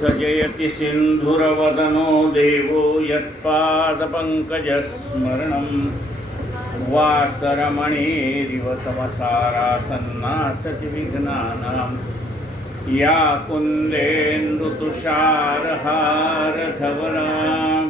सजयति सिन्धुरवदनो देवो यत्पादपङ्कजस्मरणं वासरमणिरिव तमसारासन्नासति विघ्नानां या कुन्देन्दुतुषारहारधवलां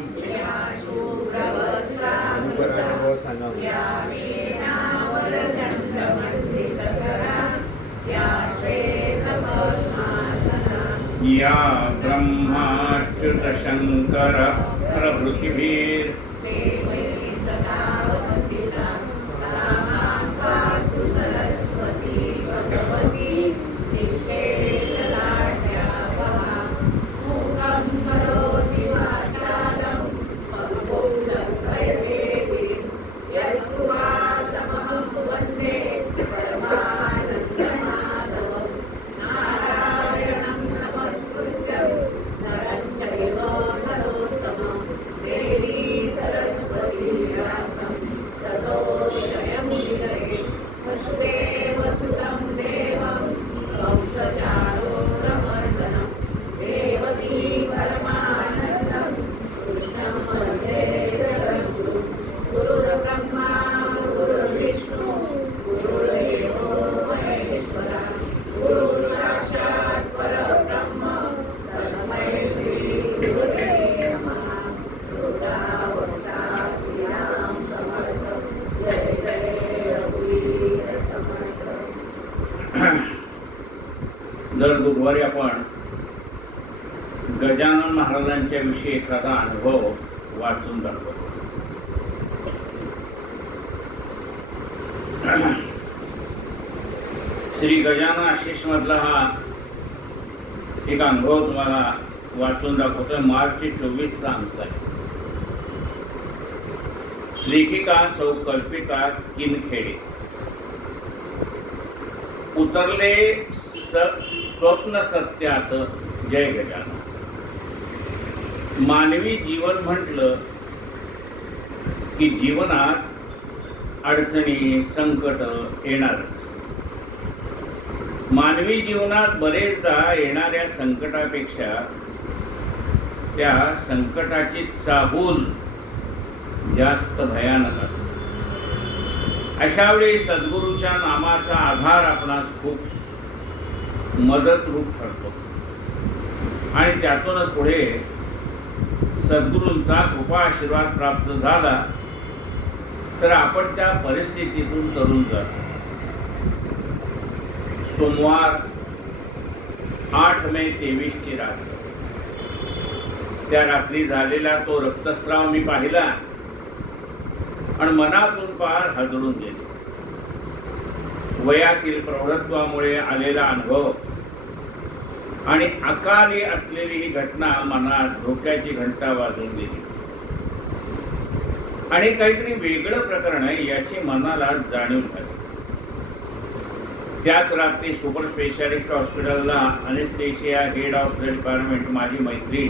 या ब्रह्माच्युतशङ्कर प्रभृतिभिः दर बुधवारी आपण गजानन महाराजांच्या विषयी एखादा अनुभव वाचून दाखवतो. श्री गजानन आशिष मधला हा एक अनुभव तुम्हाला वाचून दाखवतोय. मार्च 24 चा अंक आहे. लेखिका सौ कल्पिता किनखेडे. उतरले स्वप्न सत्यात जय गजानन. मानवी जीवन म्हटलं की जीवनात अडचणी संकट येणारच. मानवी जीवनात बरेचदा येणाऱ्या संकटापेक्षा त्या संकटाची चाहूल जास्त भयानक असते. अशा वेळी सद्गुरूच्या नामाचा आधार आपणास खूप मदत रूप ठरतो आणि त्यातूनच पुढे सद्गुरूंचा कृपा आशीर्वाद प्राप्त झाला तर आपण त्या परिस्थितीतून तरून जातो. सोमवार 8 मे 23 ची रात्र. त्या रात्री झालेला तो रक्तस्राव मी पाहिला आणि मनातून पार हादरून गेले. वयातील प्रौढत्वामुळे आलेला अनुभव आणि अकाली असलेली ही घटना मनात धोक्याची घंटा वाजवून गेली आणि काहीतरी वेगळं प्रकरण आहे याची मनाला जाणीव झाली. त्याच रात्री सुपर स्पेशालिस्ट हॉस्पिटलला anaesthesia head of the department माझी मैत्री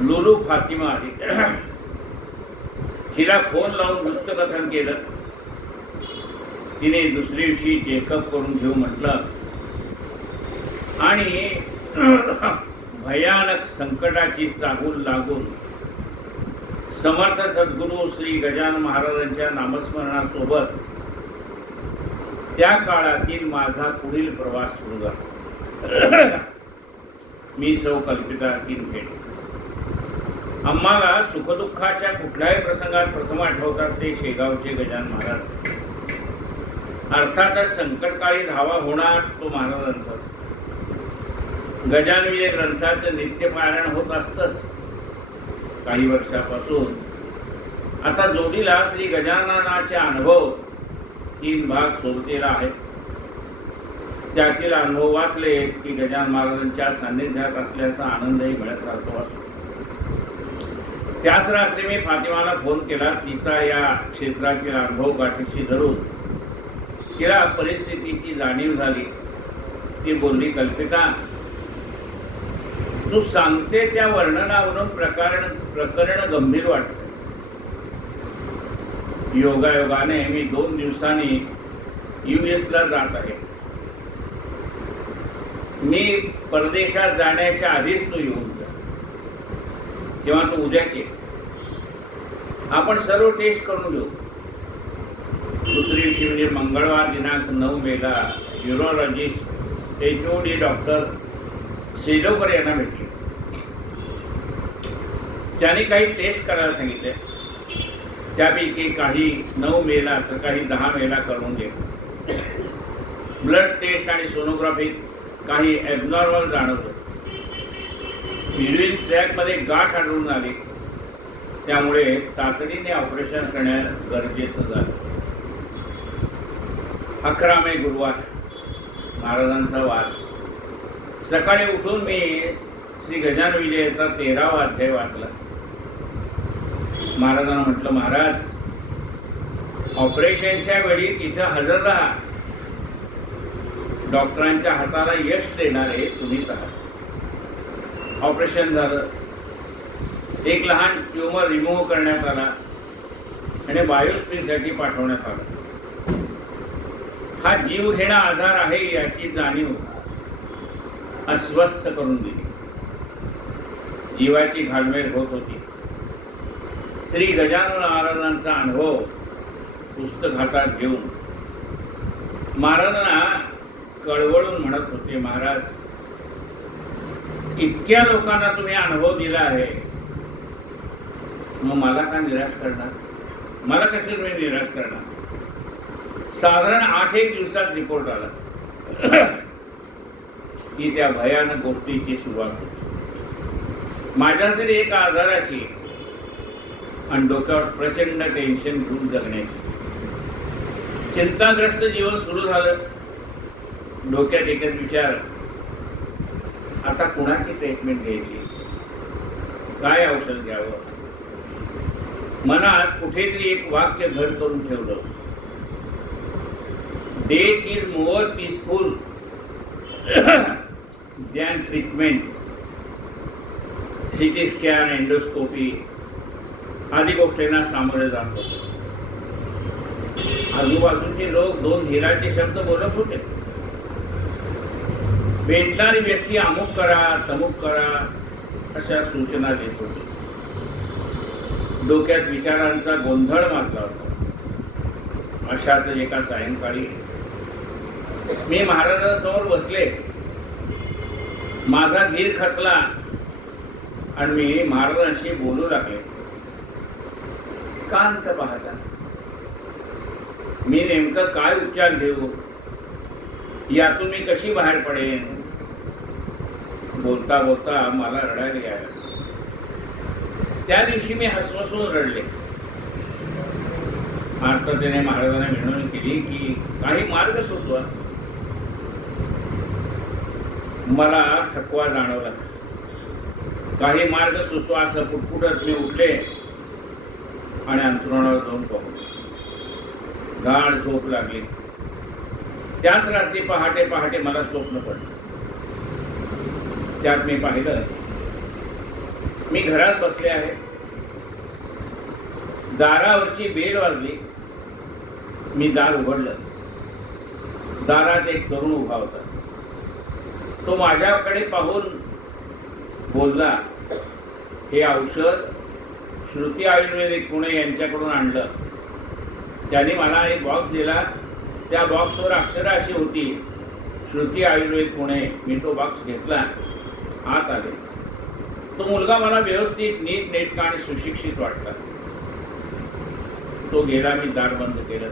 लुलू फातिमा आली. हिला फोन लावून वृत्तकथन केलं. तिने दुसऱ्या दिवशी चेकअप करून घेऊ म्हटलं आणि भयानक संकटाची चाहूल लागून समर्थ सद्गुरू श्री गजानन महाराजांच्या नामस्मरणासोबत त्या काळातील माझा पुढील प्रवास सुरू झाला. मी सौ कल्पिता किनखेडे. आम्हाला सुखदुःखाच्या कुठल्याही प्रसंगात प्रथम आठवतात ते शेगावचे गजानन महाराज. अर्थातच संकटकाळी धावा होणार तो महाराजांचाच. गजानन ग्रंथाचं नित्यपारायण होत असतंच काही वर्षापासून. आता जोडीला श्री गजाननाचे अनुभव 3 भाग सोबतीला आहेत. त्यातील अनुभव वाचले की गजानन महाराजांच्या सान्निध्यात असल्याचा आनंदही मिळत राहतो. त्याच रात्री मी फातिमाला फोन केला. तिचा या क्षेत्रातील अनुभव गाठीशी धरून तिला परिस्थितीची जाणीव झाली. ती बोलली, कल्पिता, तू सांगते त्या वर्णनावरून प्रकरण गंभीर वाटतं. योगायोगाने मी 2 दिवसांनी US ला जात आहे. मी परदेशात जाण्याच्या आधीच तू येऊन जा, तेव्हा तू उद्याच ये. आपण सर्व टेस्ट करून घेऊ. दुसरी दिवशी म्हणजे मंगळवार दिनांक 9 मेला न्यूरोलॉजिस्ट HOD डॉक्टर शेलोकर यांना भेटले. त्याने काही टेस्ट करायला सांगितले. त्यापैकी काही 9 मेला तर काही 10 मेला करून घे. ब्लड टेस्ट आणि सोनोग्राफी काही ॲबनॉर्मल जाणवलं. युरिन ट्रॅकमध्ये गाठ आढळून आली. त्यामुळे तातडीने ऑपरेशन करणे गरजेचं झालं. 11 मे गुरुवार महाराजांचा वार. सकाळी उठून मी श्री गजानन विजयचा 13वा अध्याय वाचला. महाराजांना म्हटलं, महाराज ऑपरेशनच्या वेळी तिथं हजर राहा. डॉक्टरांच्या हाताला यश देणारे तुम्हीच आहात. ऑपरेशन झालं. एक लहान ट्यूमर रिमूव्ह करण्यात आला आणि बायोप्सीसाठी पाठवण्यात आलं. हा जीवघेणा आजार आहे याची जाणीव अस्वस्थ करून दिली. जीवाची घालमेल होत होती. श्री गजानन महाराजांचा अनुभव पुस्तक हातात घेऊन महाराजांना कळवळून म्हणत होते, महाराज इतक्या लोकांना तुम्ही अनुभव दिला आहे, मग मला का निराश करणार? मला कसे तुम्ही निराश करणार? साधारण 8 दिवसात रिपोर्ट आला की त्या भयानक गोष्टीची सुरुवात होती. माझ्यासाठी एक आजाराची आणि डोक्यावर प्रचंड टेन्शन घेऊन जगण्याची. चिंताग्रस्त जीवन सुरू झालं. डोक्यात एकच विचार, आता कुणाची ट्रीटमेंट घ्यायची, काय औषध घ्यावं. मनात कुठेतरी एक वाक्य घर करून ठेवलं, death is more peaceful than treatment. CT scan, endoscopy आदी गोष्टींना सामोरे जात होते. आजूबाजूचे लोक 2 धीराचे शब्द बोलत होते. भेटणारी व्यक्ती अमुक करा, तमुक करा अशा सूचना देत होते. डोक्यात विचारांचा गोंधळ माजला होता. अशात एका सायंकाळी मी महाराजांसमोर बसले. माझा धीर खचला आणि मी महाराजांशी बोलू लागले. कांत पाहता मी नेमकं काय उपचार घेऊ, यातून मी कशी बाहेर पडेन. बोलता बोलता मला रडायला यायला. त्या दिवशी मी हसवसून रडले. आर्ततेने महाराजांना विनवणी केली की काही मार्ग सुचवा. मला थकवा जाणवला. काही मार्ग सुचवा असं पुटपुटत मी उठले आणि अंथरुणावर जाऊन पाहू. गाढ झोप लागली. त्याच रात्री पहाटे पहाटे मला स्वप्न पडलं. त्यात मी पाहिलं, मी घरात बसले आहे. दारावरची बेल वाजली. मी दार उघडलं. दारात एक तरुण उभा होता. तो माझ्याकडे पाहून बोलला, हे औषध श्रुती आयुर्वेदिक पुणे यांच्याकडून आणलं. त्यांनी मला एक बॉक्स दिला. त्या बॉक्सवर अक्षरं अशी होती, श्रुती आयुर्वेद पुणे. मी तो बॉक्स घेतला, आत आले. तो मुलगा मला व्यवस्थित नीट नेटका आणि सुशिक्षित वाटला. तो गेला. मी दार बंद केलं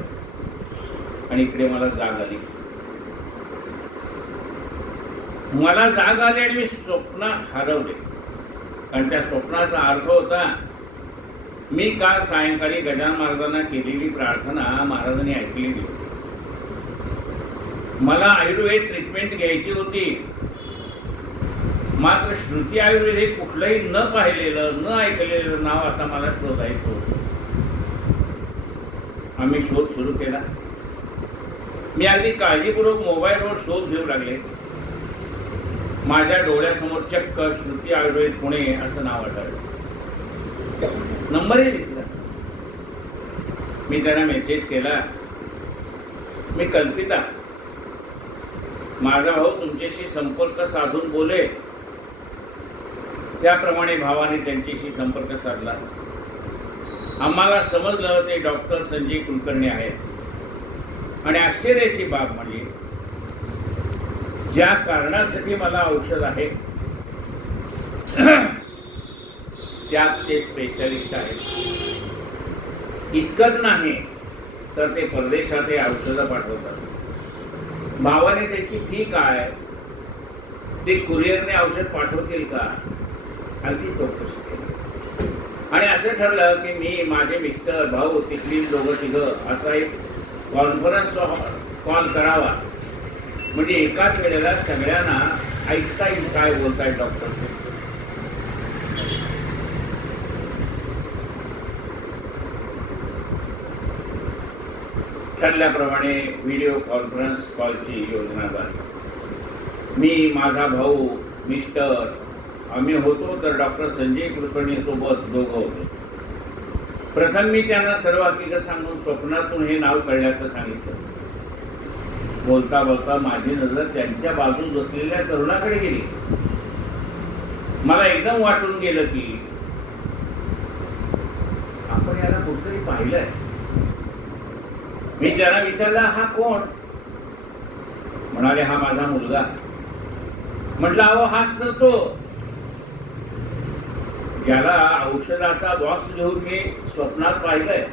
आणि इकडे मला जाग आली. मला जाग आली आणि मी स्वप्नात हरवले. कारण त्या स्वप्नाचा अर्थ होता, मी काल सायंकाळी गजानन महाराजांना केलेली प्रार्थना महाराजांनी ऐकलेली होती. मला आयुर्वेद ट्रीटमेंट घ्यायची होती. मात्र श्रुती आयुर्वेद हे कुठलंही न पाहिलेलं, न ऐकलेलं नाव आता मला शोधायचं होतं. आम्ही शोध सुरू केला. मी अगदी काळजीपूर्वक मोबाईलवर शोध घेऊ लागले. माझ्या डोळ्यासमोर चक्क श्रुती आयुर्वेद पुणे असं नाव आढळलं. नंबरही दिसला. मी त्यांना मेसेज केला, मी कल्पिता, माझा भाऊ तुमच्याशी संपर्क साधून बोले. त्याप्रमाणे भावाने त्यांच्याशी संपर्क साधला. आम्हाला समजलं ते डॉक्टर संजय कुलकर्णी आहेत. आणि आश्चर्याची बाब म्हणजे ज्या कारणासाठी मला औषध आहे त्यात ते स्पेशलिस्ट आहेत. इतकंच नाही तर ते परदेशात हे औषधं पाठवतात. भावाने त्याची फी काय, ते कुरिअरने औषध पाठवतील का, अगदी चौकशी केली. आणि असं ठरलं की मी, माझे मिस्टर, भाऊ, तिथली दोघं तिघं असा एक कॉन्फरन्स कॉल करावा, म्हणजे एकाच वेळेला सगळ्यांना ऐकता येईल काय बोलताय डॉक्टर. ठरल्याप्रमाणे व्हिडिओ कॉन्फरन्स कॉलची योजना झाली. मी, माझा भाऊ, मिस्टर आम्ही होतो, तर डॉक्टर संजय कुलकर्णी सोबत दोघं होतो. प्रथम मी त्यांना सर्व हकीकत सांगून स्वप्नातून हे नाव कळल्याचं सांगितलं. बोलता बोलता माझी नजर त्यांच्या बाजूस बसलेल्या तरुणाकडे गेली. मला एकदम वाटून गेलं की आपण याला कुठतरी पाहिलंय. मी त्यांना विचारला, हा कोण? म्हणाले, हा माझा मुलगा. म्हटलं, अहो हाच तर तो ज्याला औषधाचा बॉक्स घेऊन मी स्वप्नात पाहिलंय.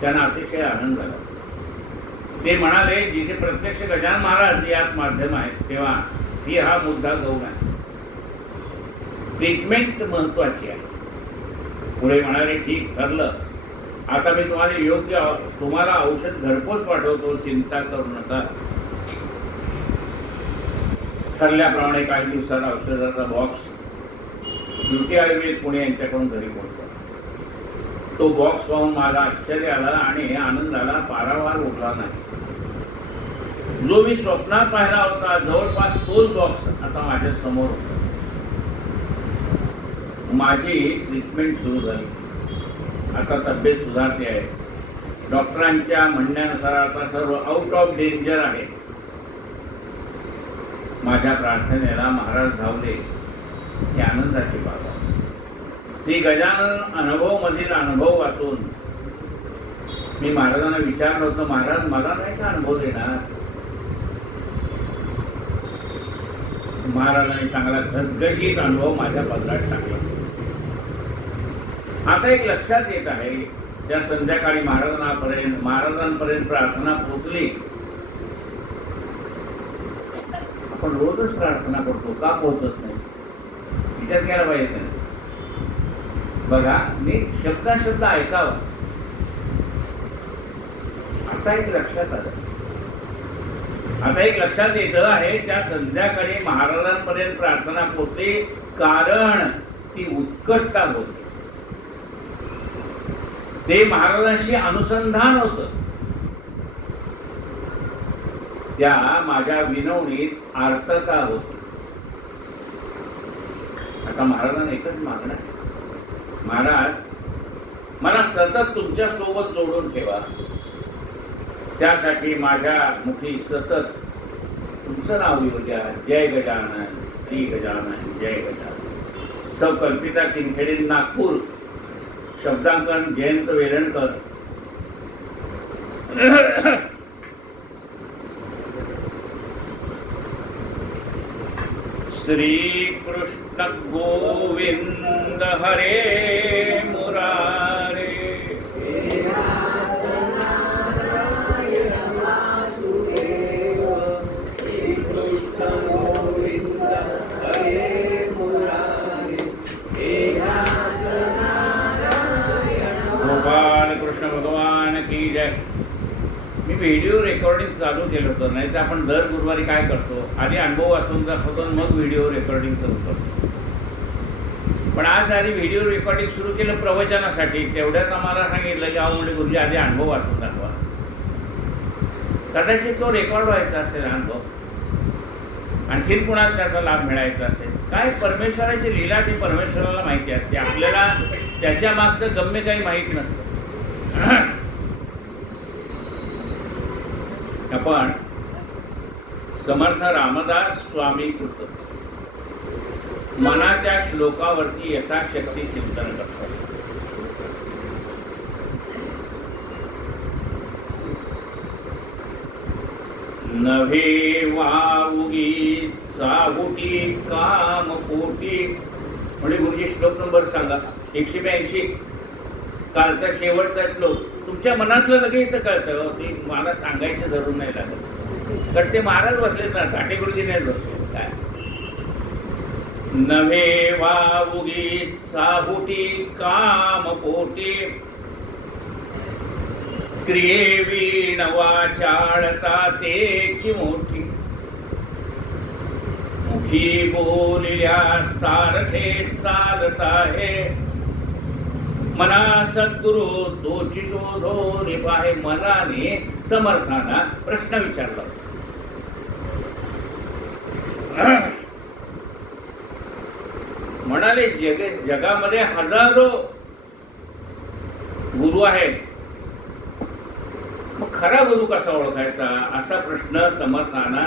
त्यांना अतिशय आनंद झाला. ते म्हणाले, जिथे प्रत्यक्ष गजानन महाराज यात माध्यम आहे तेव्हा ही हा मुद्दा गौण आहे. ट्रीटमेंट महत्वाची आहे. पुढे म्हणाले, ठीक ठरलं, आता मी तुम्हाला औषध घरपोच पाठवतो, चिंता करू नका. ठरल्याप्रमाणे काही दिवसात औषधाचा बॉक्स ज्योती आयुर्वेद पुणे यांच्याकडून घरी पोहोचला. तो बॉक्स पाहून मला आश्चर्य आला आणि आनंदाला पारावार उठला नाही. जो मी स्वप्नात पाहिला होता जवळपास तोच बॉक्स आता माझ्या समोर होता. माझी ट्रीटमेंट सुरू झाली. आता तब्येत सुधारते आहे. डॉक्टरांच्या म्हणण्यानुसार आता सर्व आउट ऑफ डेंजर आहे. माझ्या प्रार्थनेला महाराज धावले. ही आनंदाची बाब आहे. श्री गजानन अनुभव मधील अनुभव वाचून मी महाराजांना विचारलं होतं, महाराज मला नाही का अनुभव देणार? महाराजांनी चांगला घसघशीत अनुभव माझ्या पदरात टाकला. आता एक लक्षात येत आहे, त्या संध्याकाळी महाराजांपर्यंत प्रार्थना पोहोचली. आपण रोजच प्रार्थना करतो, का पोहोचत नाही? विचार केला पाहिजे. बघा, नीट शब्द ऐकावा. आता एक लक्षात आलं. आता एक लक्षात येत आहे, त्या संध्याकाळी महाराजांपर्यंत प्रार्थना पोहोचली कारण ती उत्कटता होती. ते महाराजांशी अनुसंधान होत. त्या माझ्या विनवणीत आर्तता होती. आता महाराजांना एकच मागणं आहे, महाराज मला सतत तुमच्या सोबत जोडून ठेवा. त्यासाठी माझ्या मुखी सतत तुमचं नाव येऊ द्या. जय गजानन, श्री गजानन, जय गजानन. सौ कल्पिता किनखेडे, नागपूर. शब्दांकन जयंत वेलणकर. श्री कृष्ण गोविंद हरे मुरारे. गोपाल कृष्ण भगवान की जय. मी व्हिडिओ रेकॉर्डिंग चालू केलं होतं. नाही तर आपण दर गुरुवारी काय करतो, आधी अनुभव वाचून दाखवतो मग व्हिडिओ रेकॉर्डिंग चालू करतो. पण आज आधी व्हिडिओ रेकॉर्डिंग सुरू केलं प्रवचनासाठी. तेवढ्याच आम्हाला सांगितलं की अहो म्हणजे गुरुजी आधी अनुभव वाचून दाखवा. कदाचित तो रेकॉर्ड व्हायचा असेल अनुभव, आणखीन कुणाला त्याचा लाभ मिळायचा असेल. काय परमेश्वराची लीला ती परमेश्वराला माहिती असते. आपल्याला त्याच्या मागचं गम्य काही माहीत नसतं. आपण समर्थ रामदास स्वामी कृत मनाच्या श्लोकावरती यथाशक्ती चिंतन करतो. नव्हे वाऊगी चाहुटी काम पोटी. म्हणजे गुरुजी श्लोक नंबर सांगा. 182. कालचा शेवटचा श्लोक तुमच्या मनातलं लगेच कळतं. ते मला सांगायचं जरूर नाही लागत, कारण ते महाराज बसलेच ना, काटे गुरुजी नाही बसले. काय नव्हे वाऊगी चाहुटी काम पोटी. क्रिये वाचाळता तेची मोठी. मुखी बोलिल्या सारखे चालत आहे. मना सद्गुरु तोची शोधो निपाहे. मनाने समर्थांना प्रश्न विचारला. म्हणाले जगामध्ये हजारो गुरु आहेत, मग खरा गुरु कसा ओळखायचा असा प्रश्न समर्थांना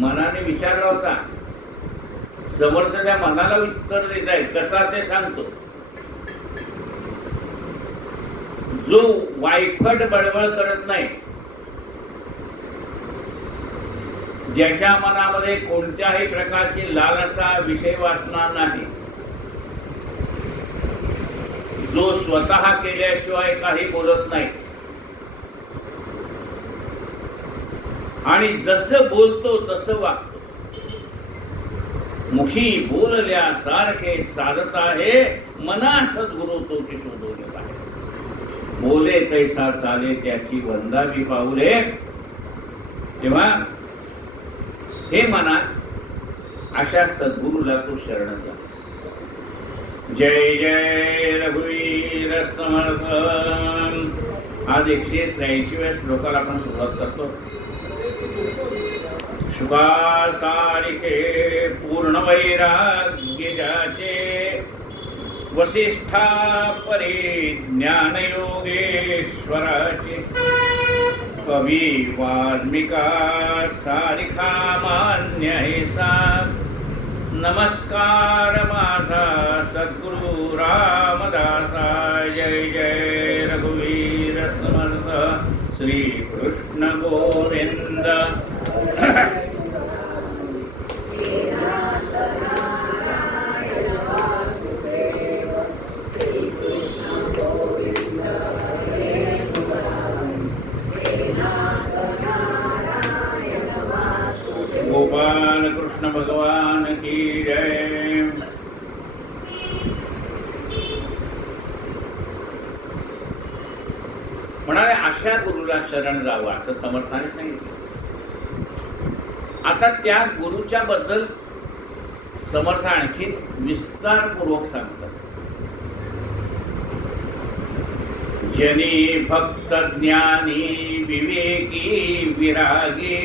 मनाने विचारला होता. समर्थ त्या मनाला उत्तर देत आहेत. कसा ते सांगतो. जो वायफट बळबळ करत नाही, ज्याच्या मनामध्ये कोणत्याही प्रकारची लालसा विषय वासना नाही, जो स्वतः केल्याशिवाय काही बोलत नाही आणि जसं बोलतो तसं वागतो. मुखी बोलल्या सारखे चालत आहे. मना सद्गुरु तोची शोधून आहे. बोले कैसा चाले त्याची वंदावी पाऊले. तेव्हा हे मना अशा सद्गुरूला तो शरण जा. जय जय रघुवीर समर्थ. आज 183व्या श्लोकाला आपण सुरुवात करतो. शुभा सारिके पूर्ण वैराग्य ज्याचे. वसिष्ठा परे ज्ञान योगेश्वराचे. कवी वाल्मिका सारिखा मान्य हे सा. नमस्कार माझा सद्गुरु रामदासा. जय जय रघुवीर समर्थ. श्री कृष्ण गोविंद. गोपाल कृष्ण भगवान की जय. म्हणाले अशा गुरुला शरण जावं असं समर्थाने सांगितलं. आता त्या गुरुच्या बद्दल समर्थ आणखी विस्तारपूर्वक सांगतात. जनी भक्त ज्ञानी विवेकी विरागी.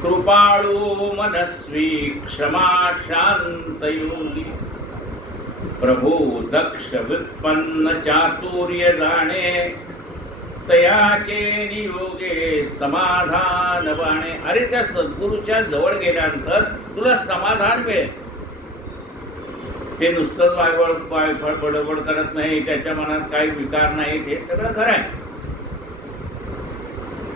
कृपाळू मनस्वी क्षमा शांत योगी. प्रभू दक्ष व्युत्पन्न चातुर्य जाणे. तयाचे नियोगे समाधान बाणे. अरे त्या सद्गुरूच्या जवळ गेल्यानंतर तुला समाधान मिळेल. ते नुसतंच वायफळ बडबड करत नाही, त्याच्या मनात काही विकार नाही, हे सगळं खरं आहे.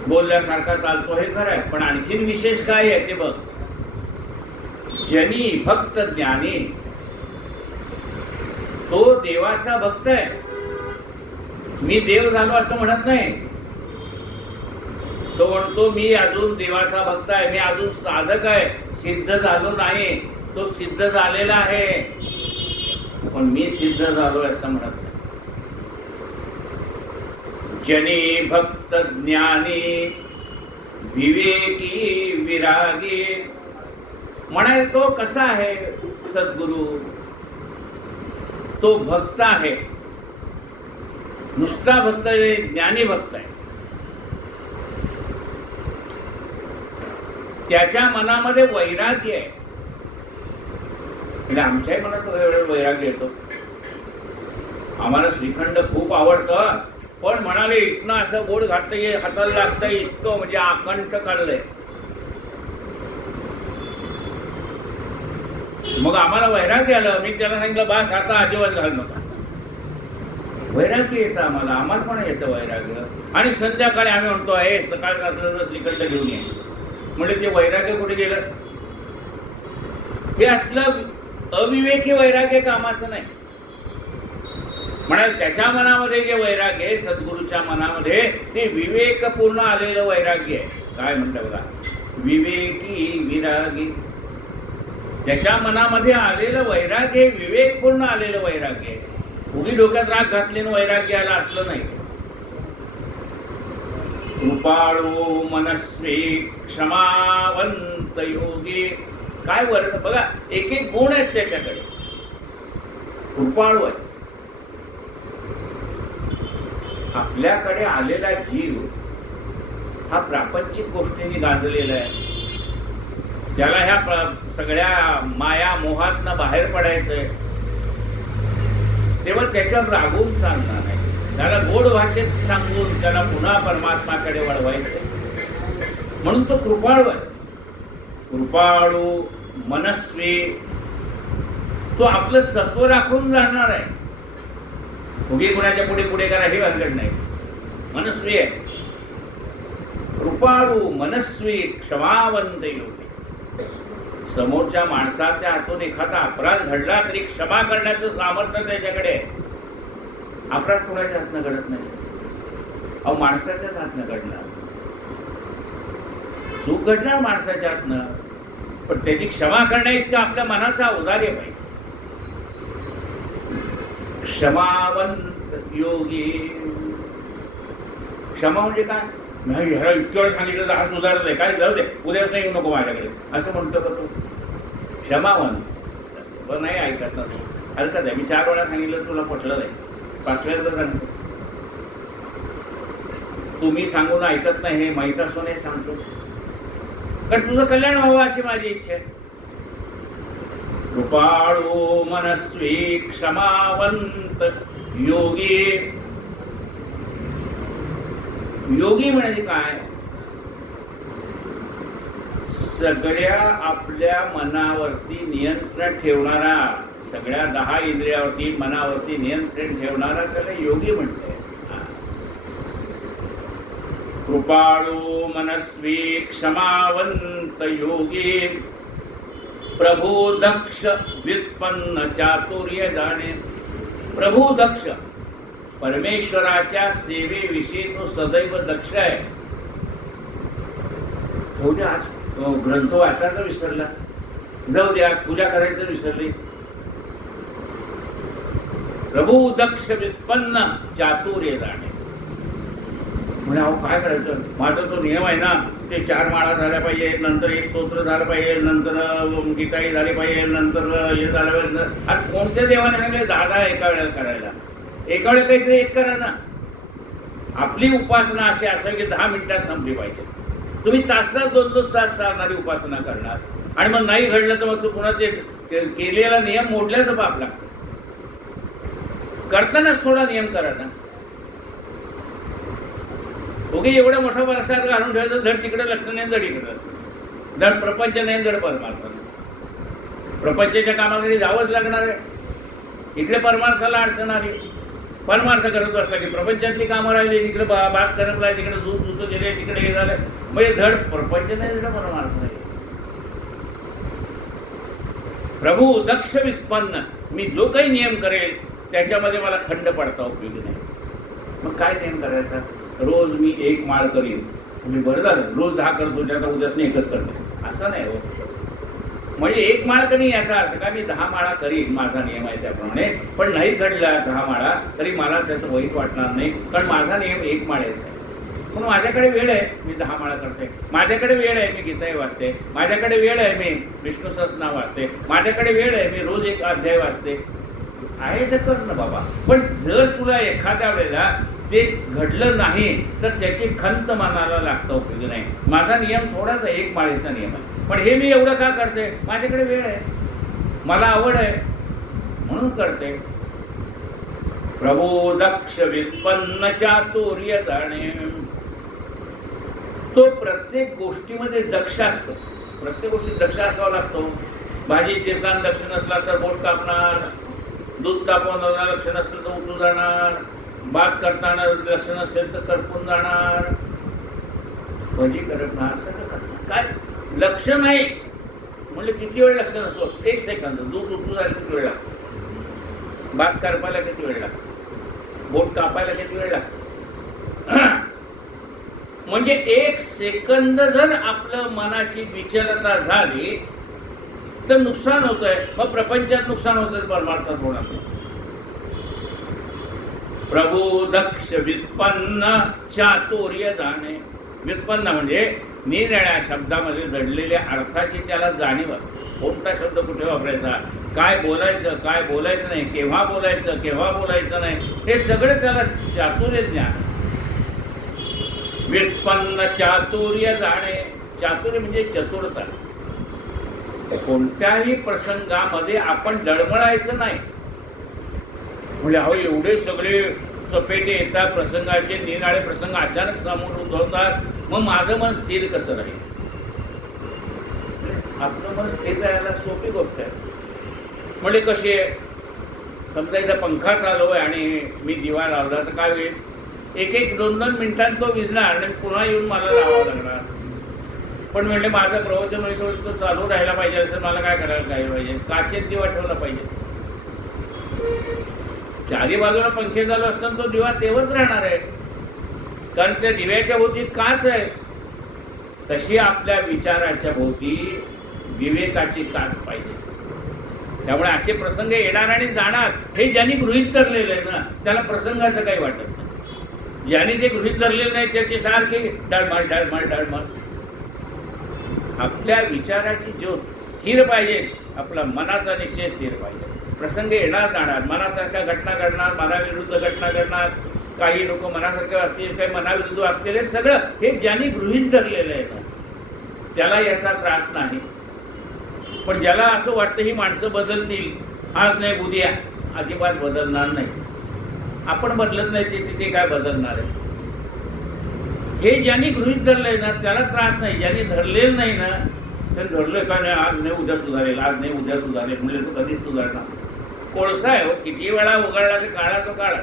बोलल्यासारखा चालतो हे खरं आहे, पण आणखीन विशेष काय आहे ते बघ. जनी भक्त ज्ञानी. तो देवाचा भक्त आहे. मी देव झालो असं म्हणत नाही. तो म्हणतो मी अजून देवाचा भक्त आहे, मी अजून साधक आहे, सिद्ध झालो नाही. तो सिद्ध झालेला आहे, पण मी सिद्ध झालो असं म्हणत नाही. जनी भक्त ज्ञानी विवेकी विरागी. म्हणाले तो कसा आहे सद्गुरु. तो भक्त आहे, नुसता भक्त आहे, ज्ञानी भक्त आहे. त्याच्या मनामध्ये वैराग्य आहे. म्हणजे आमच्याही मनात वैराग्य येतो. आम्हाला श्रीखंड खूप आवडतं, पण म्हणाले इथनं असं बोट घातलंय, हाताला लागतंय, इतकं म्हणजे आकंठ काढलंय. मग आम्हाला वैराग्य आलं. मी त्याला सांगितलं, बास आता अजिबात घाल नका. वैराग्य येतं आम्हाला, आम्हाला पण येतं वैराग्य. आणि संध्याकाळी आम्ही म्हणतो, हे सकाळचं असलं तर श्रीखंड घेऊन ये. म्हणजे ते वैराग्य कुठे गेलं? हे असलं अविवेकी वैराग्य कामाचं नाही. म्हणाल त्याच्या मनामध्ये जे वैराग्य आहे, सद्गुरूच्या मनामध्ये, ते विवेकपूर्ण आलेलं वैराग्य आहे. काय म्हणतं बघा, विवेकी विरागी. त्याच्या मनामध्ये आलेलं वैराग्य विवेकपूर्ण आलेलं वैराग्य आहे. उगी डोक्यात राग घातली वैराग्य आला असलं नाही. कृपाळू मनस्वी क्षमावंत योगी. काय वर्ण बघा, एक एक गुण आहेत त्याच्याकडे. कृपाळू आहे. आपल्याकडे आलेला जीव हा प्रापंचिक गोष्टींनी गाजलेला आहे. त्याला ह्या सगळ्या माया मोहातनं बाहेर पडायचंय, तेव्हा त्याच्यावर रागवून सांगणार नाही. त्याला गोड भाषेत सांगून त्याला पुन्हा परमात्माकडे वळवायचंय. म्हणून तो कृपाळू आहे. कृपाळू मनस्वी. तो आपलं सत्व राखून जाणार आहे. उगी कुणाच्या पुढे पुढे करा हे भानगड नाही. मनस्वी आहे. कृपाळू मनस्वी क्षमावंत योगी. समोरच्या माणसाच्या हातून एखादा अपराध घडला तरी क्षमा करण्याचं सामर्थ्य त्याच्याकडे आहे. अपराध कुणाच्या हातनं घडत नाही, अहो माणसाच्याच हातनं घडणार. चूक घडणार माणसाच्या हातनं, पण त्याची क्षमा करण्या इतकं आपल्या मनाचा औदार्य पाहिजे. क्षमावंत योगी. क्षमा म्हणजे काय? नाही ह्याला इतक्या वेळ सांगितलं तर हा सुधारत आहे, काय जाऊ दे, उद्याच नाही येऊ नको माझ्याकडे, असं म्हणतो का तो? क्षमावंत पण नाही ऐकत ना. हरकत आहे, मी 4 वेळा सांगितलं तुला पटलं नाही, 5व्यांदा सांगतो. तुम्ही सांगून ऐकत नाही हे माहीत असून हे सांगतो, कारण तुझं कल्याण व्हावं अशी माझी इच्छा आहे. कृपाळू मनस्वी क्षमावंत योगी. योगी म्हणजे काय? सगळ्या आपल्या मनावरती नियंत्रण ठेवणारा, सगळ्या 10 इंद्रियावरती मनावरती नियंत्रण ठेवणारा त्याला योगी म्हणते. कृपाळू मनस्वी क्षमावंत योगी. प्रभू दक्ष व्युत्पन्न चातुर्य जाणे. प्रभू दक्ष, परमेश्वराच्या सेवेविषयी तो सदैव दक्ष आहे. जाऊ दे आज ग्रंथ वाचायचं विसरला, जाऊ दे आज पूजा करायचं विसरली. प्रभू दक्ष व्युत्पन्न चातुर्य जाणे. म्हणजे अहो काय करायचं, माझा तो नियम आहे ना, ते 4 माळा झाल्या पाहिजे, नंतर 1 स्तोत्र झालं पाहिजे, नंतर गीताई झाली पाहिजे, नंतर हे झालं पाहिजे. आज कोणत्या देवाने सांगितलं 10 एका वेळेला करायला? एका वेळेला काहीतरी एक करा ना. आपली उपासना अशी असेल की 10 मिनिटात संपली पाहिजे. तुम्ही तास-तास 2-2 तास चालणारी उपासना करणार आणि मग नाही घडलं तर मग तू पुन्हा ते केलेला नियम मोडल्याचं पाप लागतं. करतानाच थोडा नियम करा ना. ओके, एवढा मोठा प्रसाद घालून ठेवायचं, धड तिकडे लक्ष नाही, धड इकडं, धड प्रपंच नाही, धड परमार्थ नाही. प्रपंचाच्या कामासाठी जावंच लागणार आहे. इकडे परमार्थाला अडचण आली, परमार्थ करत असला की प्रपंचातली कामं राहिली, तिकडे भात करत राहिले, तिकडे दूध दूध गेले, तिकडे हे झालं, म्हणजे धड प्रपंच नाही, धड परमार्थ नाही. प्रभू दक्ष व्युत्पन्न. मी जो काही नियम करेल त्याच्यामध्ये मला खंड पडता उपयोगी नाही. मग काय नियम करायचा? रोज मी 1 माळ करीन, म्हणजे बरं झालं, रोज 10 करतो, त्याचा उद्याच नाही 1च करतो, असं नाही होत. म्हणजे 1 माळ करीन याचा अर्थ का मी 10 माळा करीन, माझा नियम आहे त्याप्रमाणे. पण नाही घडला 10 माळा तरी मला त्याचं वाईट वाटणार नाही, कारण माझा नियम 1 माळेचा आहे. म्हणून माझ्याकडे वेळ आहे, मी 10 माळा करते. माझ्याकडे वेळ आहे, मी गीताई वाचते. माझ्याकडे वेळ आहे, मी विष्णू सहस्रनाम वाचते. माझ्याकडे वेळ आहे, मी रोज 1 अध्याय वाचते. आहे तर कर ना बाबा. पण जर तुला एखाद्या वेळेला ते घडलं नाही तर त्याची खंत मनाला लागतं उपयोगी नाही. माझा नियम थोडाच आहे, 1 माळेचा नियम आहे, पण हे मी एवढं का करते? माझ्याकडे वेळ आहे, मला आवड आहे म्हणून करते. प्रभू दक्ष व्युत्पन्न चातुर्य जाणे. तो प्रत्येक गोष्टीमध्ये दक्ष असतो. प्रत्येक गोष्टीत दक्ष असावा लागतो. भाजी चिरताना लक्ष नसला तर बोट कापणार, दूध तापवताना लक्ष नसलं तर उतू जाणार, भात करताना लक्ष नसेल तर करपून जाणार, भजी करणार, सगळं करणार. काय लक्ष नाही म्हणजे किती वेळ लक्ष नसतो? 1 सेकंद. दूध उतू जायला किती वेळ लागतो? भात करपायला किती वेळ लागतो? बोट कापायला किती वेळ लागतो? म्हणजे 1 सेकंद जर आपलं मनाची विचलता झाली तर नुकसान होतंय. मग प्रपंचात नुकसान होतंय, परमार्थात होणार नाही. प्रभू दक्ष व्युत्पन्न चातुर्य जाणे. व्युत्पन्न म्हणजे निरनिळ्या शब्दामध्ये दडलेल्या अर्थाची त्याला जाणीव असते. कोणता शब्द कुठे वापरायचा, काय बोलायचं, काय बोलायचं नाही, केव्हा बोलायचं, केव्हा बोलायचं नाही, हे सगळं त्याला चातुर्य ज्ञान. व्युत्पन्न चातुर्य जाणे. चातुर्य म्हणजे चतुरता. कोणत्याही प्रसंगामध्ये आपण डळमळायचं नाही. म्हणजे अहो एवढे सगळे चपेटे येतात प्रसंगाचे, निराळे प्रसंग अचानक समोर उद्भवतात, मग माझं मन स्थिर कसं राहील? आपलं मन स्थिर राहायला सोपी गोष्ट आहे. म्हणजे कशी आहे, समजा इथं पंखा चालू आहे आणि मी दिवा लावला तर काय होईल? 1-2 मिनिटांत तो विझणार आणि पुन्हा येऊन मला लावावं लागणार. पण म्हणजे माझं प्रवचन होईल तो चालू राहायला पाहिजे, असं मला काय करायला काय पाहिजे? काचेत दिवा ठेवला पाहिजे. चारी बाजूला पंखे चालू असताना तो दिवा तेव्हाच राहणार आहे, कारण त्या दिव्याच्या भोवती काच आहे. तशी आपल्या विचाराच्या भोवती विवेकाची काच पाहिजे. त्यामुळे असे प्रसंग येणार आणि जाणार हे ज्यांनी गृहीत धरलेलं आहे ना, त्याला प्रसंगाचं काही वाटत नाही. ज्यांनी ते गृहीत धरलेलं नाही त्याचे सारखे डळमळ डळमळ डळमळ. आपल्या विचाराची ज्योत स्थिर पाहिजे, आपला मनाचा निश्चय स्थिर पाहिजे. प्रसंग येणार जाणार, मनासारख्या घटना घडणार, मनाविरुद्ध घटना घडणार, काही लोक मनासारखे असतील, काही मनाविरुद्ध वागतील. सगळं हे ज्यांनी गृहीत धरलेलं आहे ना, त्याला याचा त्रास नाही. पण ज्याला असं वाटतं ही माणसं बदलतील, आज नाही उद्या, अजिबात बदलणार नाही. आपण बदलत नाही, ते तिथे काय बदलणार आहे? हे ज्यांनी गृहीत धरलंय ना त्याला त्रास नाही. ज्यांनी धरलेलं नाही ना, तर धरलं का नाही, आज नाही उद्या सुधारेल, आज नाही उद्या सुधारेल म्हणजे तो कधीच सुधारणार. कोळसा आहे हो, किती वेळा उघडला तर काळा तो काळा.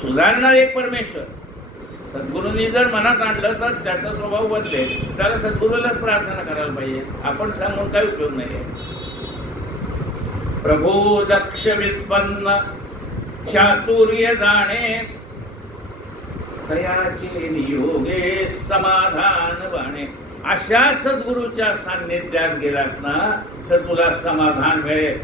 सुधारणार एक परमेश्वर. सद्गुरूंनी जर मनात आणलं तर त्याचा स्वभाव बदलेल. त्याला सद्गुरूलाच प्रार्थना करायला पाहिजे, आपण सांगून काही उपयोग नाही. प्रभू दक्ष व्युत्पन्न चातुर्य जाणे, तयाचे नियोगे समाधान बाणे. अशा सद्गुरूच्या सान्निध्यात गेलात ना तर तुला समाधान मिळेल.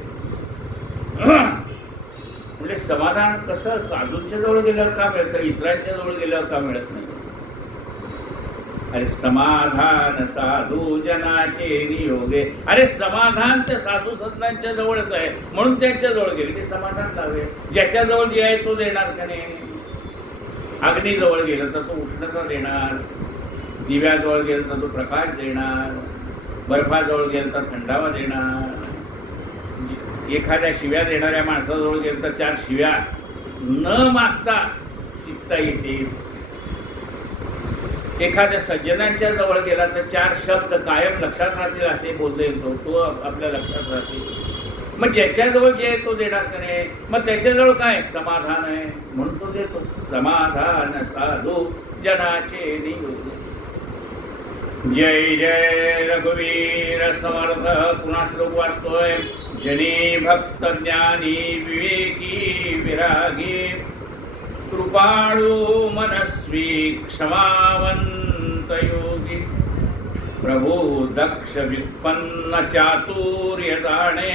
म्हणजे समाधान कसं साधूंच्या जवळ गेल्यावर का मिळतं, इतरांच्या जवळ गेल्यावर का मिळत नाही? अरे समाधान साधू जनाचे नियोगे. अरे समाधान त्या साधू संतांच्या जवळच आहे, म्हणून त्यांच्या जवळ गेले की समाधान लावे. ज्याच्या जवळ जे आहे तो देणार का नाही? अग्नी जवळ गेलं तर तो उष्णता देणार, दिव्याजवळ गेलं तर तो प्रकाश देणार, बर्फाजवळ गेलं तर थंडावा देणार. एखाद्या शिव्या देणाऱ्या माणसाजवळ गेलं तर 4 शिव्या न मागता शिकता येतील. एखाद्या सज्जनांच्या जवळ गेला तर 4 शब्द कायम लक्षात राहतील असे बोलता येतो, तो आपल्या लक्षात राहतील. मग ज्याच्याजवळ जे आहे तो देणार का नाही? मग त्याच्याजवळ काय समाधान आहे म्हणून तो देतो. समाधान साधू जनाचे नियोगे. जय जय रघुवीर समर्थ. पुन्हा श्लोक वाचतोय. जनी भक्त ज्ञानी विवेकी विरागी, कृपाळू मनस्वी क्षमावंत योगी. प्रभू दक्ष व्युत्पन्न चातुर्य जाणे,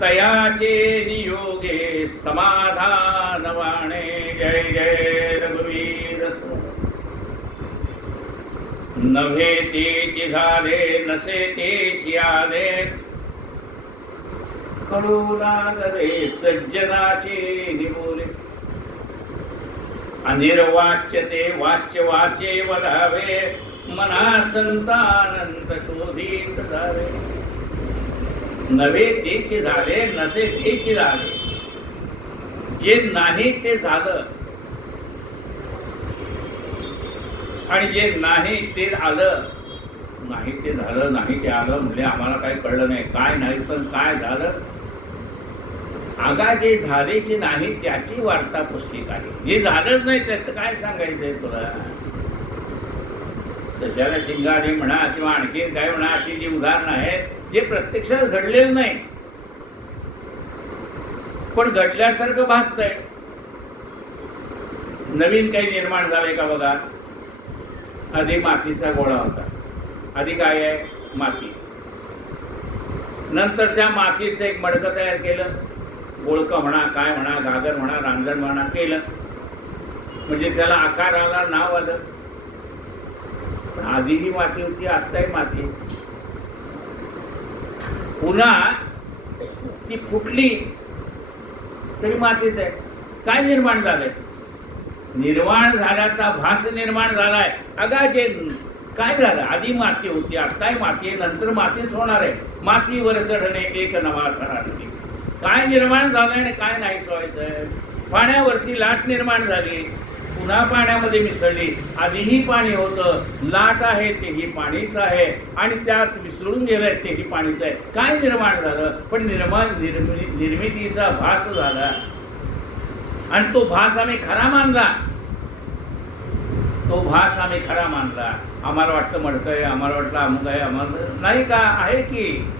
तयाचे नियोगे समाधान वाणे. जय जय रघुवीर. नव्हे तेची झाले, नसे तेची आले, कळू लागले सज्जनाचे निबोले. अनिर्वाच्य ते वाच्य वाचे वधावे, मना संतानंत शोधित जावे. नव्हे तेची झाले, नसे तेची झाले. जे नाही ते झालं आणि जे नाही ते आलं. नाही ते झालं, नाही ते आलं म्हणजे आम्हाला काही कळलं नाही. काय नाही पण काय झालं. आगा जे झालेचे नाही त्याची वार्ता पुस्तक आहे. जे झालंच नाही त्याचं काय सांगायचंय तुला. सशाला शिंगाडे म्हणा किंवा आणखी काय म्हणा, अशी जी उदाहरणं आहेत जे प्रत्यक्षात घडलेलं नाही पण घडल्यासारखं भासतंय. नवीन काही निर्माण झालंय का बघा. आधी मातीचा गोळा होता. आधी काय आहे, माती. नंतर त्या मातीचं एक मडकं तयार केलं. गोळकं म्हणा, काय म्हणा, घागर म्हणा, रांजण म्हणा, केलं म्हणजे त्याला आकार आला, नाव आलं. पण आधीही माती होती, आत्ताही माती. पुन्हा ती फुटली तरी मातीच आहे. काय निर्माण झालंय. निर्माण झाल्याचा भास निर्माण झालाय. अगा जे काय झालं, आधी माती होती, आत्ताही माती आहे, नंतर मातीच होणार आहे. मातीवर चढणे एक नवा खरा. काय निर्माण झालंय आणि काय नाही व्हायचंय. पाण्यावरती लाट निर्माण झाली, पुन्हा पाण्यामध्ये मिसळली. आधीही पाणी होतं, लाट आहे तेही पाणीच आहे आणि त्यात मिसळून गेलंय तेही पाणीच आहे. काय निर्माण झालं, पण निर्मितीचा भास झाला आणि तो भास आम्ही खरा मानला. तो भास आम्ही खरा मानला. आम्हाला वाटतं मडकं आहे, आम्हाला वाटलं अमुक आहे, आम्हाला नाही का आहे की.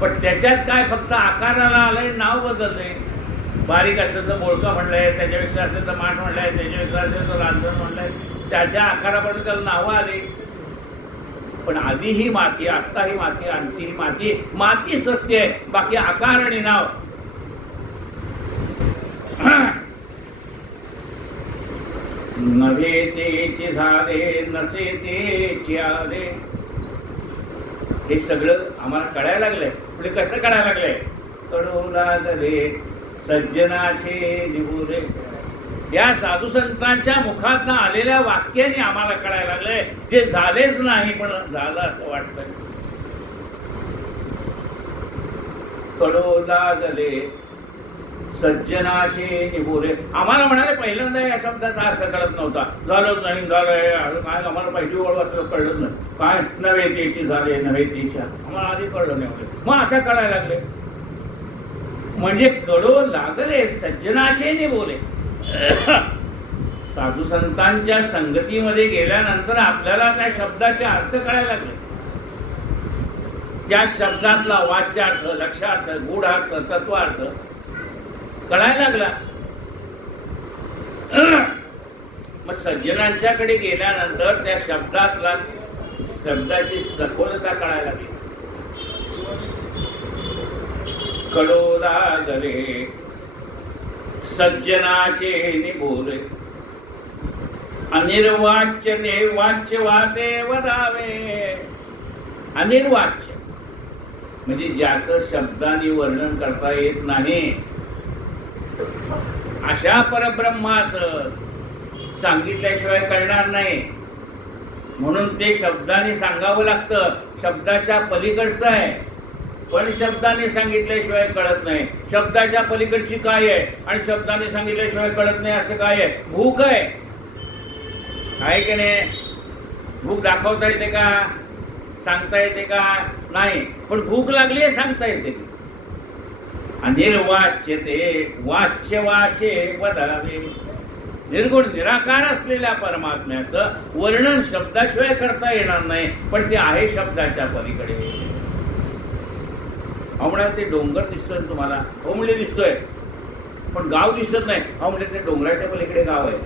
पण त्याच्यात काय फक्त आकाराला आलंय, नाव बदललंय. बारीक असेल तर बोळका म्हणलंय, त्याच्यापेक्षा असेल तर माठ म्हणलंय, त्याच्यापेक्षा असेल तर रांजण म्हणलंय. त्याच्या आकाराबद्दल त्याला नावं आली. पण आधीही माती, आत्ताही माती, आणखीही माती. माती सत्य आहे, बाकी आकार आणि नाव. नव्हे तेचे झाले, नसे तेचे आले. हे सगळं आम्हाला कळायला लागलंय. पुढे कसं कळायला लागलंय. कळू लागले सज्जनाचे निबुरे. या साधू संतांच्या मुखातनं आलेल्या वाक्याने आम्हाला कळायला लागलंय जे झालेच नाही पण झालं असं वाटतंय. कळू लागले सज्जनाचे निबुरे. आम्हाला म्हणाले पहिल्यांदा या शब्दाचा अर्थ कळत नव्हता. झालंच नाही, झालंय काय, आम्हाला पहिली ओळ वाचलं कळलं नाही. काय नव्हे तेची झाले, नव्हे तेच्या, आम्हाला आधी कळलं नाही. मग आता कळायला लागले. म्हणजे कळू लागले सज्जनाचे निबुरे. साधू संतांच्या संगतीमध्ये गेल्यानंतर आपल्याला त्या शब्दाचे अर्थ कळायला लागले. त्या शब्दातला वाच्यार्थ, लक्षार्थ, गूढार्थ, तत्वार्थ कळायला लागला. मग सज्जनांच्याकडे गेल्यानंतर त्या शब्दाची सखोलता कळायला लागली. कळू लागले सज्जनाचे निबुरे. अनिर्वाच्य ते वाच्य वाते वदावे. अनिर्वाच्य म्हणजे ज्याचं शब्दाने वर्णन करता येत नाही अशा परब्रह्माचं सांगितल्याशिवाय कळणार नाही. म्हणून ते शब्दाने सांगावं लागतं. शब्दाच्या पलीकडचं आहे पण शब्दाने सांगितल्याशिवाय कळत नाही. शब्दाच्या पलीकडची काय आहे आणि शब्दाने सांगितल्याशिवाय कळत नाही असं काय आहे. भूक आहे की नाही. भूक दाखवता येते का, सांगता येते का, नाही. पण भूक लागली आहे सांगता येते. अनिर्वाच्य ते वाच्य वाचे वदावे. निर्गुण निराकार असलेल्या परमात्म्याचं वर्णन शब्दाशिवाय करता येणार नाही पण ते आहे शब्दाच्या पलीकडे. म्हणा ते डोंगर दिसतोय तुम्हाला, ओमले दिसतोय पण गाव दिसत नाही. म्हणजे ते डोंगराच्या पलीकडे गाव आहे.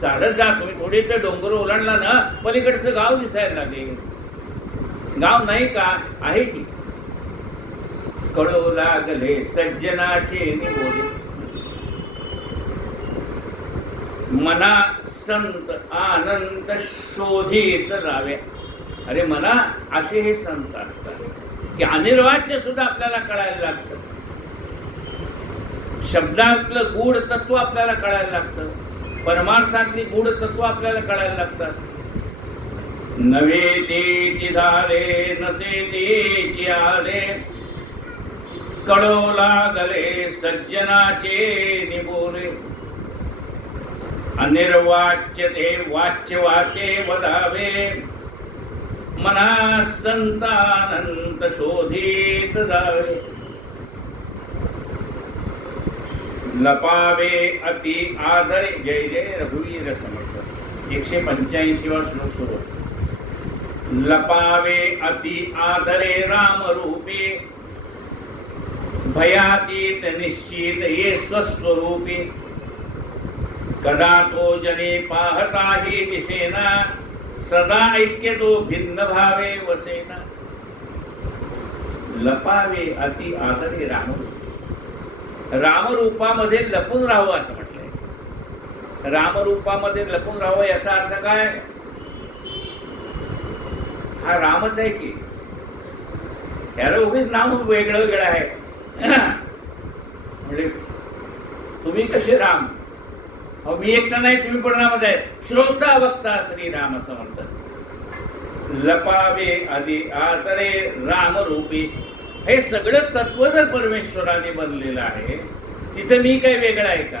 चालत जा तुम्ही, थोडी तर डोंगर ओलांडला ना पलीकडचं गाव दिसायला लागेल. गाव नाही का, आहे की. कळू लागले सज्जनाचे निबुरे. मना संत आनंद शोधित जावे. अरे मना असे हे संत असतात की अनिर्वाच्य सुद्धा आपल्याला कळायला लागतं. शब्दातलं गूढ तत्व आपल्याला कळायला लागतं. परमार्थातली गूढ तत्व आपल्याला कळायला लागतात. नवे तेची झाले, नसे तेची आले. कळो लागले सज्जनाचे निबोले, अनिर्वाच्य ते वाच्य वाचे वदावे, मना संतानंत शोधित जावे. लपावे अति आदरे, जय जय रघुवीर समर्थ. 185 वा श्लोक सुरू. लपावे अति आदरे राम रूपे, भयातीत निश्चित ये स्वस्वरूपी. कदा तो जने पाहताही दिसेना, सदा ऐक्य तो भिन्न भावे वसेना. लपावे अति आदरे रामरूपे, रामरूपामध्ये लपून राहावं असं म्हटलंय. रामरूपामध्ये लपून राहावं याचा अर्थ काय? हा रामच आहे की, याला उगीच नाव वेगळं वेगळं आहे. म्हणजे तुम्ही कसे राम, अहो मी एकटा नाही, तुम्ही पण रामच आहे. श्रोता वक्ता श्रीराम असं म्हणतात. लपावे आधी आदरे रामरूपी, हे सगळं तत्व जर परमेश्वराने बनलेलं आहे, तिथं मी काही वेगळं आहे का?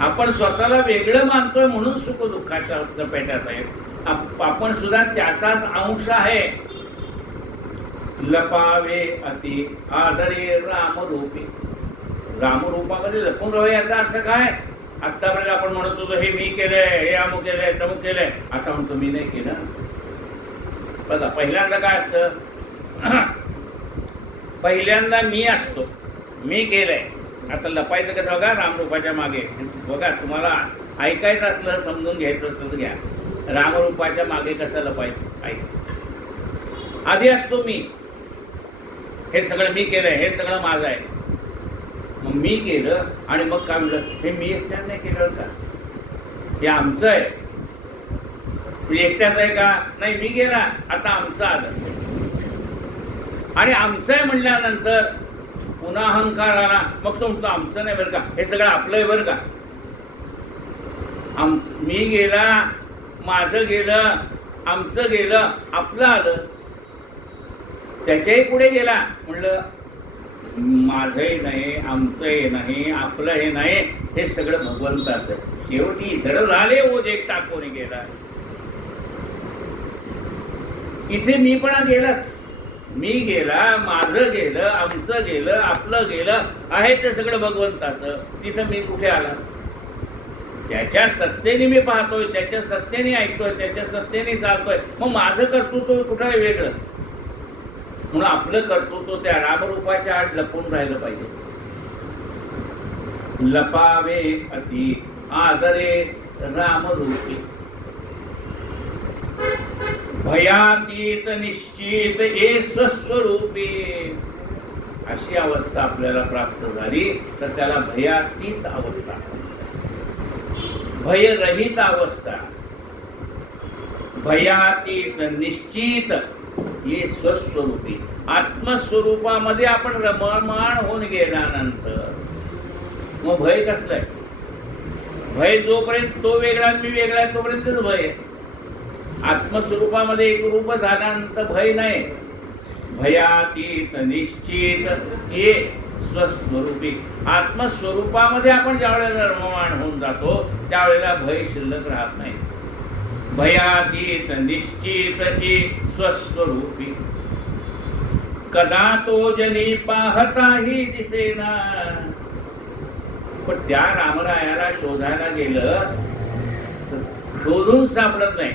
आपण स्वतःला वेगळं मानतोय म्हणून सुख दुःखाच्या चपेट्यात आहे. आपण सुद्धा त्याचाच अंश आहे. लपावे अति आदरे रामरूपी, रामरूपामध्ये लपून राहावे याचा अर्थ काय? आतापर्यंत आपण म्हणत होतो हे मी केलंय, हे अमुक केलंय, तमुक केलंय. आता म्हणतो मी नाही केलं. बघा पहिल्यांदा काय असतं, पहिल्यांदा मी असतो, मी केलंय. आता लपायचं कसं बघा, रामरूपाच्या मागे बघा. तुम्हाला ऐकायचं असलं, समजून घ्यायचं असलं तर घ्या. रामरूपाच्या मागे कसं लपायचं ऐक. आधी असतो मी, हे सगळं मी केलंय, हे सगळं माझं आहे. मग मी केलं आणि मग काय म्हणलं, हे मी एकट्याने नाही केलं का, हे आमचं आहे. एकट्याच आहे का? नाही, मी गेला आता आमचं आलं. आणि आमचं आहे म्हणल्यानंतर पुन्हा अहंकार आला. मग तो म्हणतो आमचं नाही बरं का, हे सगळं आपलं आहे बरं का. मी गेला, माझं गेलं, आमचं गेलं, आपलं आलं. त्याच्याही पुढे गेला, म्हणलं माझंही नाही, आमचंही नाही, आपलं हे नाही, हे सगळं भगवंताचं. शेवटी इथं झाले ओझ एक टाकून गेला. इथे मी पण गेलाच. मी गेला, माझं गेलं, आमचं गेलं, आपलं गेलं, आहे ते सगळं भगवंताचं. तिथं मी कुठे आला? त्याच्या सत्तेने मी पाहतोय, त्याच्या सत्तेने ऐकतोय, त्याच्या सत्तेने चालतोय. मग माझं कर्तृत्व कुठं आहे वेगळं? म्हणून आपलं कर्तृत्व त्या रामरूपाच्या आड लपून राहिलं पाहिजे. लपावे अति आदरे रामरूपी, भयातीत निश्चित ये स्वस्वरूपी. अशी अवस्था आपल्याला प्राप्त झाली तर त्याला भयातीत अवस्था असते. भयरहित अवस्था, भयातीत निश्चित ये स्वस्वरूपी. आत्मस्वरूपामध्ये आपण रममाण होऊन गेल्यानंतर मग भय कसलं आहे? भय जोपर्यंत तो वेगळा मी वेगळा आहे तोपर्यंतच भय आहे. आत्मस्वरूपामध्ये एक रूप झाल्यानंतर भय नाही. भयातीत निश्चित हे स्वस्वरूपी. आत्मस्वरूपामध्ये आपण ज्या वेळेला रममाण होऊन जातो त्यावेळेला भय शिल्लक राहत नाही. भयातीत निश्चित हे स्वस्वरूपी. कदा तो जनी पाहताही दिसेना. पण त्या रामरायाला शोधायला गेलं तर शोधून सापडत नाही.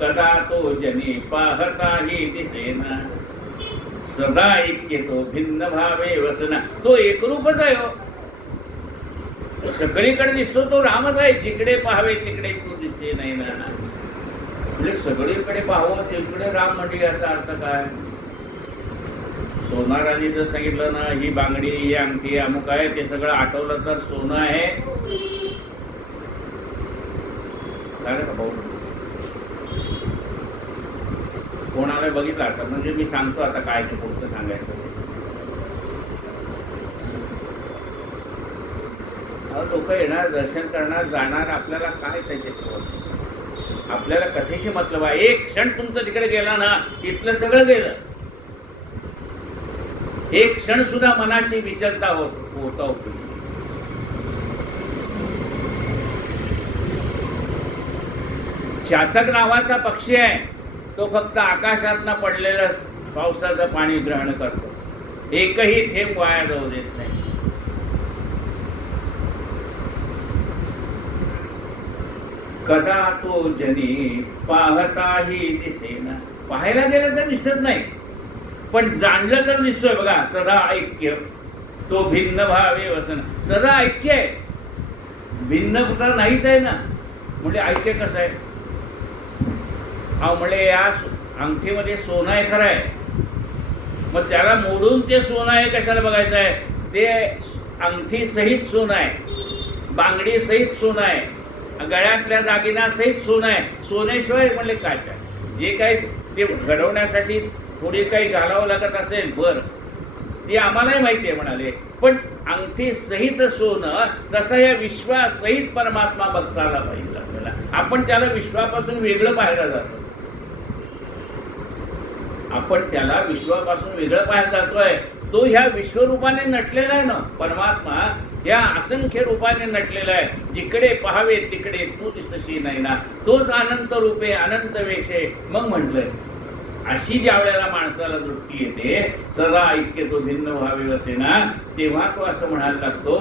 कदा तो जनी पाहताही दिसेना, सदा ऐक्य तो भिन्न भावे वसना. तो एकरूपच आहे हो, सगळीकडे दिसतो तो रामच आहे. जिकडे पाहावे तिकडे तो दिसते नाही ना. म्हणजे सगळीकडे पाहावं तिकडे राम म्हणजे याचा अर्थ काय? सोनाराने जर सांगितलं ना ही बांगडी, ही अंगठी, अमुक आहे, ते सगळं आठवलं तर सोनं आहे झालं का भाऊ? कोणाला बघितलं आता म्हणजे मी सांगतो आता काय ते पुढचं सांगायचं. लोक येणार, दर्शन करणार, जाणार, आपल्याला काय त्याच्यासोबत? आपल्याला कथेशी मतलब आहे. एक क्षण तुमचं तिकडे गेला ना इथलं सगळं गेलं. एक क्षण सुद्धा मनाची विचलता होता उपयोग. चातक नावाचा पक्षी आहे, तो फक्त आकाशातनं पडलेलं पावसाचं पाणी ग्रहण करतो, एकही थेंब वाया जाऊ देत नाही. कदा तो जनी पाहताही दिसेना. पाहायला गेलं तर दिसत नाही, पण जाणलं तर दिसतोय बघा. सदा ऐक्य तो भिन्न भावे वसन. सदा ऐक्य आहे, भिन्न तर नाहीच आहे ना. म्हणजे ऐक्य कसं आहे? म्हणजे या अंगठीमध्ये सोनं आहे, खरं आहे, मग त्याला मोडून ते सोनं आहे कशाला बघायचं आहे? ते अंगठी सहित सोनं आहे, बांगडी सहित सोनं आहे, गळ्यातल्या दागिना सहित सोनं आहे. सोन्याशिवाय म्हणले काय काय जे काही ते घडवण्यासाठी थोडी काही घालावं लागत असेल बर, ते आम्हालाही माहिती आहे म्हणाले. पण अंगठी सहित सोनं तसं या विश्वासहित परमात्मा बघता आला पाहिजे आपल्याला. आपण त्याला विश्वापासून वेगळं पाहायला जातो, आपण त्याला विश्वापासून वेगळं पाहायला जातोय. तो ह्या विश्वरूपाने नटलेला आहे ना. परमात्मा या असंख्य रूपाने नटलेला आहे. जिकडे पाहावे तिकडे तू दिसशी नाही ना. तोच अनंत रूपे अनंत वेशे. मग म्हटलंय अशी ज्या वेळेला माणसाला दृष्टी येते, सदा ऐक्य तो भिन्न व्हावे असे ना, तेव्हा तो असं म्हणायला लागतो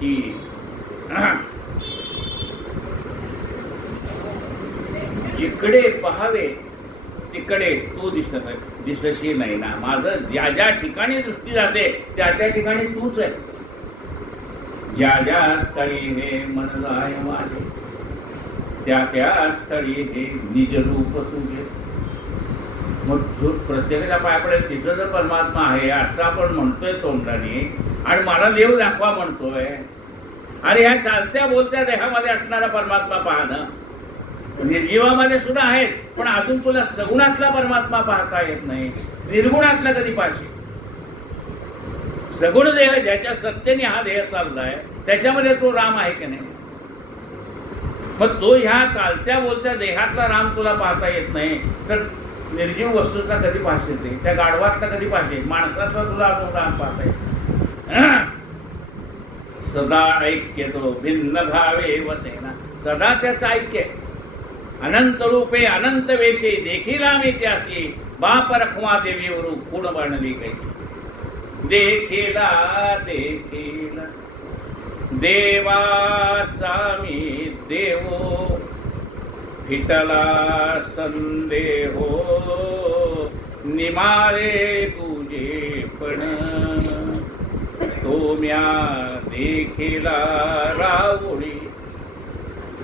की जिकडे पाहावे तिकडे तू दिसशी नाही ना. माझं ज्या ज्या ठिकाणी दृष्टी जाते त्या त्या ठिकाणी तूच आहे. ज्या ज्या स्थळी हे मन जाय माझे, त्या त्या स्थळी हे निज रूप तुझे. मग प्रत्येकाच्या पाया पडेल तिथं जर परमात्मा आहे असं आपण म्हणतोय तोंडाने, आणि मला देव दाखवा म्हणतोय. अरे ह्या चालत्या बोलत्या देहामध्ये असणारा परमात्मा पाहणं, निर्जीवामध्ये सुद्धा आहेत, पण अजून तुला सगुणातला परमात्मा पाहता येत नाही. निर्गुणातला कधी पाहशील? सगुण देह ज्याच्या सत्तेने हा देह चाललाय त्याच्यामध्ये तो राम आहे की नाही? मग तो ह्या चालत्या बोलत्या देहातला राम तुला पाहता येत नाही, तर निर्जीव वस्तूचा कधी पाहशील? ते त्या गाढवातला कधी पाहशील? माणसातला तुला अजून राम पाहता येत. सदा ऐक्य तो भिन्न भावे वसेना. सदा त्याचं ऐक्य, अनंत रूपे अनंत वेशे देखील आम्ही त्याची. बाप रखवा देवीवरू खूण बनली कैसी. देखीला देखीला देवाचा मी देवो, फिटला संदेहो निमारे तुझे पण. तो म्या देखीला रावळी,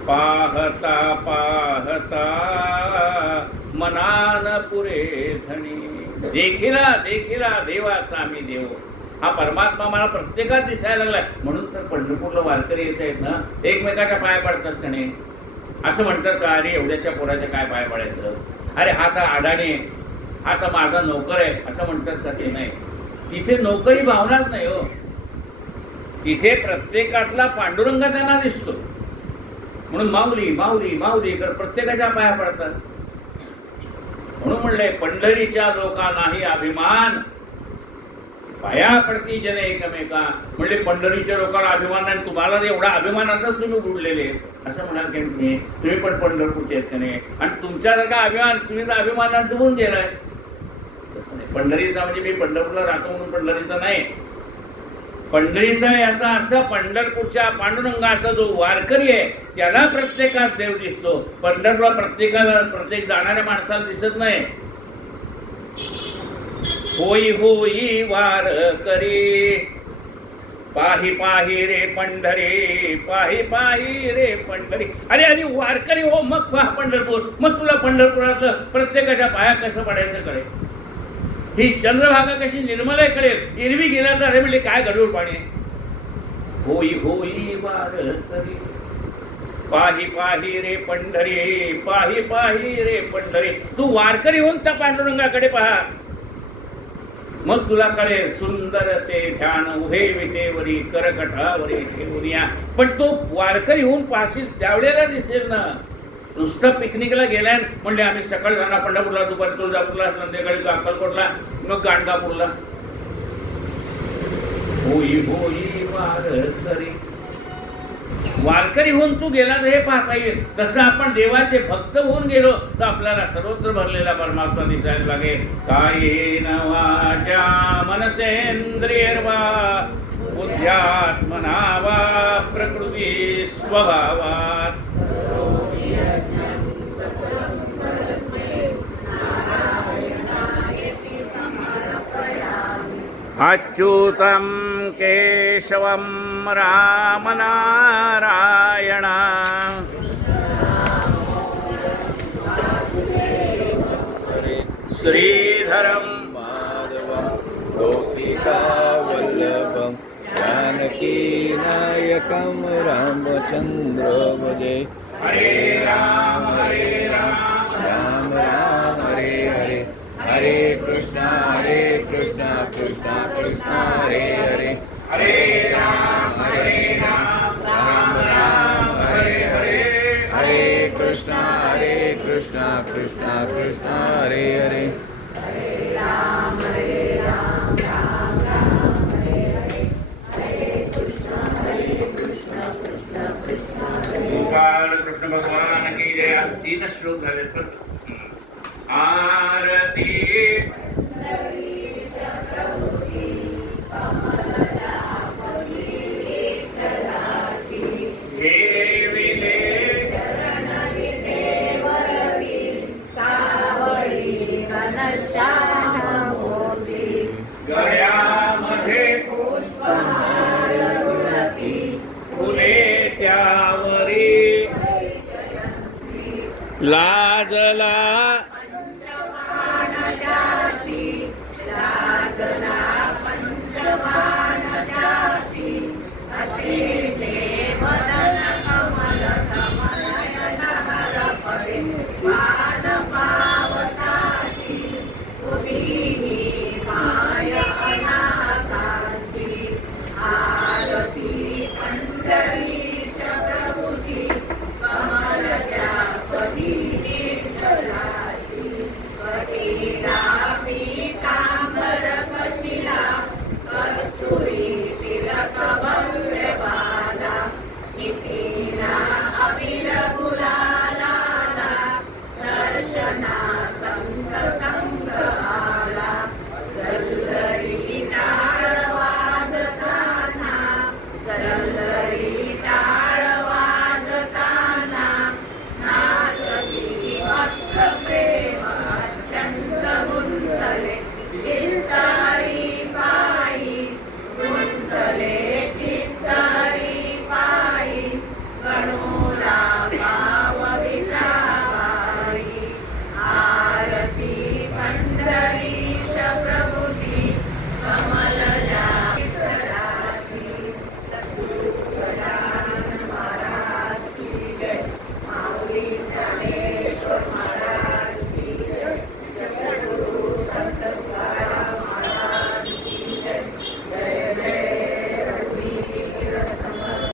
पाहता पाहता मनान पुरे धनी. देखीला देखीला देवाचा मी देव. हा परमात्मा मला प्रत्येकात दिसायला लागलाय. म्हणून तर पंढरपूरला वारकरी येत आहेत ना, एकमेकाच्या पाया पडतात का नाही? असं म्हणतात का अरे एवढ्याच्या पोराच्या काय पाया पडायचं, अरे हा तर अडाणी, हा तर माझा नोकर आहे, असं म्हणतात का? ते नाही. तिथे नोकरी भावनाच नाही हो. तिथे प्रत्येकातला पांडुरंग त्यांना दिसतो, म्हणून माऊली माऊली माऊली कर प्रत्येकाच्या पाया पडतात. म्हणून म्हणले पंढरीच्या लोका नाही अभिमान, पाया पडती जन एकमेका. म्हणले पंढरीच्या लोकांना अभिमान नाही, तुम्हाला एवढा अभिमानातच तुम्ही बुडलेले असं म्हणाल की तुम्ही पण पंढरपूरचे आहेत का नाही? आणि तुमच्यासारखा अभिमान तुम्ही तर अभिमानात डुबून गेलाय. तसं नाही. पंढरीचा म्हणजे मी पंढरपूरला राहतो म्हणून पंढरीचा नाही. पंढरीचा याचा अर्थ पंढरपूरच्या पांडुरंगाचा जो वारकरी आहे त्याला प्रत्येकात देव दिसतो. पंढरपूरला प्रत्येक जाणाऱ्या माणसाला दिसत नाही. होई होई वारकरी, पाही पाही रे पंढरी, पाही पाही रे पंढरी. अरे आधी वारकरी हो मग पहा पंढरपूर, मग तुला पंढरपुरातलं प्रत्येकाच्या पाया कसं पडायचं कळे. ही चंद्रभागा कशी निर्मल आहे कळेल. एरवी गेला तर अरे म्हणजे काय गडूळ पाणी. होई होई वारकरी, पाही पाही रे पंढरी, पाही पाही रे पंढरी. तू वारकरी होऊन त्या पांडुरंगाकडे पहा, मग तुला कळेल. सुंदर ते ध्यान उभे विटेवरी, करकटावरी ठेवूया. पण तो वारकरी होऊन पाहशील त्यावेळेला दिसेल ना. नुसतं पिकनिकला गेलाय म्हणले आम्ही सकाळी जाणार पंढरपूरला, दुपारी तुळजापूरला, संध्याकाळी अक्कलकोटला, मग गाणगापूरला. होई होई वारकरी. वारकरी होऊन तू गेला तर हे पाहता येईल. तसं आपण देवाचे भक्त होऊन गेलो तर आपल्याला सर्वत्र भरलेला परमात्मा दिसायला लागेल. कायेन वाचा मनसेंद्रियर्वा बुद्ध्यात्मना वा प्रकृती स्वभावात अच्युतं केशवं रामनारायण. श्रीधरं माधवं गोपिकावल्लभं जानकीनायकं रामचन्द्र भजे. हरे राम राम राम हरे हरे. हरे कृष्णा कृष्णा कृष्णा हरे हरे. हरे राम राम राम हरे हरे. हरे कृष्णा कृष्णा कृष्णा हरे हरे. गोपाल कृष्ण भगवान की जय. आज 3 श्लोक झाले. आरती गळ्यामध्ये फुले त्यावरी लाजला पंचमानजासी लाजना पंचमा